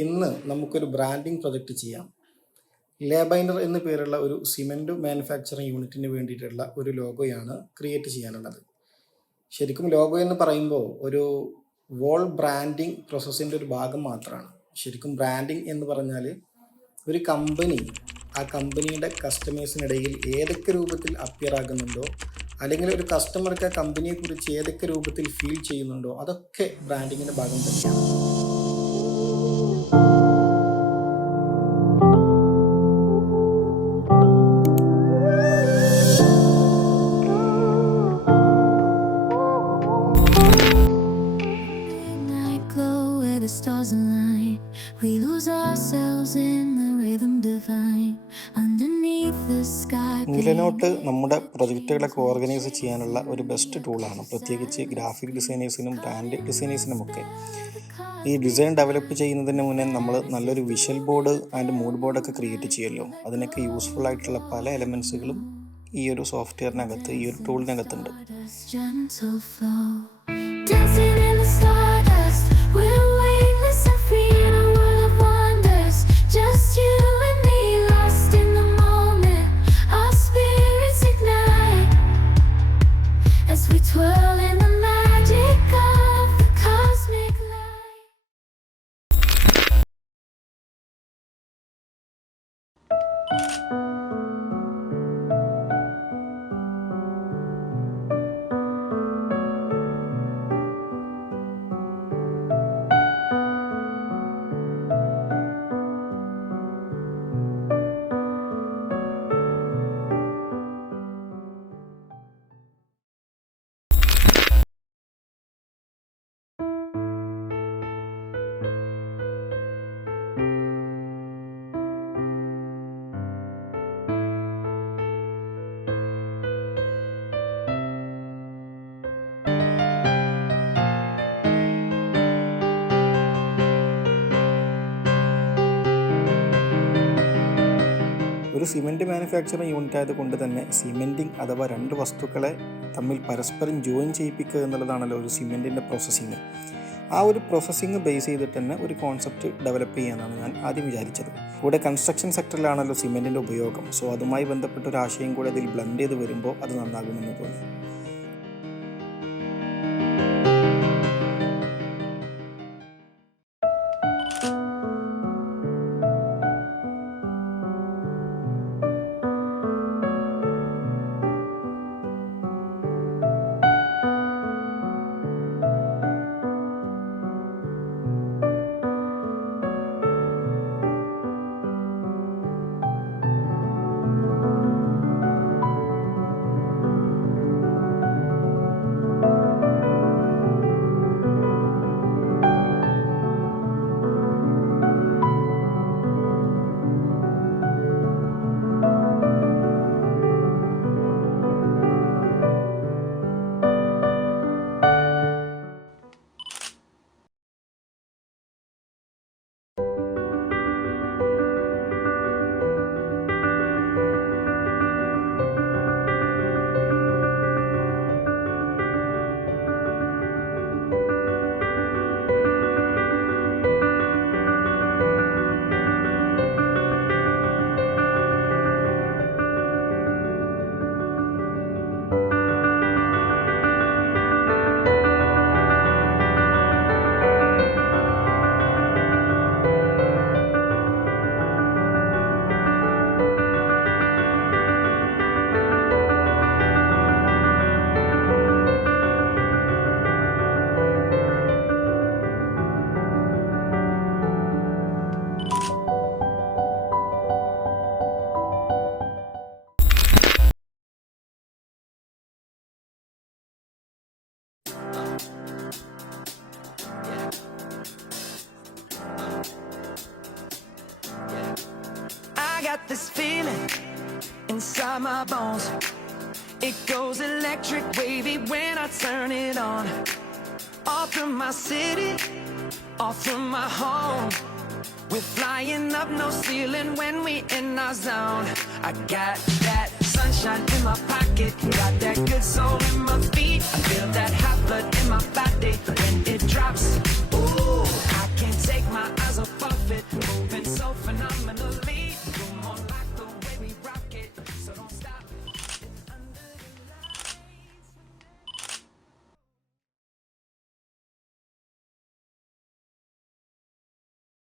ഇന്ന് നമുക്കൊരു branding project ചെയ്യാം. ലേബൈൻഡർ എന്നു പേരുള്ള ഒരു സിമെൻറ്റ് മാനുഫാക്ചറിങ് യൂണിറ്റിന് വേണ്ടിയിട്ടുള്ള ഒരു ലോഗോയാണ് ക്രിയേറ്റ് ചെയ്യാനുള്ളത്. ശരിക്കും ലോഗോ എന്ന് പറയുമ്പോൾ ഒരു വോൾ ബ്രാൻഡിങ് പ്രോസസ്സിൻ്റെ ഒരു ഭാഗം മാത്രമാണ്. ശരിക്കും ബ്രാൻഡിങ് എന്ന് പറഞ്ഞാൽ ഒരു കമ്പനി ആ കമ്പനിയുടെ കസ്റ്റമേഴ്സിനിടയിൽ ഏതൊക്കെ രൂപത്തിൽ അപ്പിയർ ആകുന്നുണ്ടോ, അല്ലെങ്കിൽ ഒരു കസ്റ്റമർക്ക് ആ കമ്പനിയെക്കുറിച്ച് ഏതൊക്കെ രൂപത്തിൽ ഫീൽ ചെയ്യുന്നുണ്ടോ, അതൊക്കെ ബ്രാൻഡിങ്ങിൻ്റെ ഭാഗം തന്നെയാണ്. Stars align, we lose ourselves in the rhythm divine underneath the sky. നിലനോട്ട് നമ്മുടെ പ്രൊജക്റ്റുകളൊക്കെ ഓർഗനൈസ് ചെയ്യാനുള്ള ഒരു ബെസ്റ്റ് ടൂളാണ്, പ്രത്യേകിച്ച് ഗ്രാഫിക് ഡിസൈനേഴ്സിനും ബ്രാൻഡ് ഡിസൈനേഴ്സിനുമൊക്കെ. ഈ ഡിസൈൻ ഡെവലപ്പ് ചെയ്യുന്നതിന് മുന്നേ നമ്മൾ നല്ലൊരു വിഷ്വൽ ബോർഡ് ആൻഡ് മൂഡ് ബോർഡൊക്കെ ക്രിയേറ്റ് ചെയ്യുമല്ലോ. അതിനൊക്കെ യൂസ്ഫുൾ ആയിട്ടുള്ള പല എലമെൻസുകളും ഈ ഒരു സോഫ്റ്റ്വെയറിനകത്ത്, ഈ ഒരു ടൂളിനകത്തുണ്ട്. ഒരു സിമെൻറ്റ് മാനുഫാക്ചറിങ് യൂണിറ്റ് ആയതുകൊണ്ട് തന്നെ സിമെൻറ്റിങ് അഥവാ രണ്ട് വസ്തുക്കളെ തമ്മിൽ പരസ്പരം ജോയിൻ ചെയ്യിപ്പിക്കുക എന്നുള്ളതാണല്ലോ ഒരു സിമെൻറ്റിൻ്റെ പ്രോസസ്സിങ്. ആ ഒരു പ്രോസസ്സിങ് ബേസ് ചെയ്തിട്ട് തന്നെ ഒരു കോൺസെപ്റ്റ് ഡെവലപ്പ് ചെയ്യാനാണ് ഞാൻ ആദ്യം വിചാരിച്ചത്. ഇവിടെ കൺസ്ട്രക്ഷൻ സെക്ടറിലാണല്ലോ സിമെൻറ്റിൻ്റെ ഉപയോഗം. സോ അതുമായി ബന്ധപ്പെട്ട ഒരു ആശയം കൂടെ അതിൽ ബ്ലെൻഡ് ചെയ്ത് വരുമ്പോൾ അത് നന്നാകുമെന്ന് തോന്നി. got this feeling inside my bones. It goes electric wavy when I turn it on. Off from my city, off from my home. We're flying up, no ceiling when we in our zone. I got that sunshine in my pocket, got that good soul in my feet. I feel that high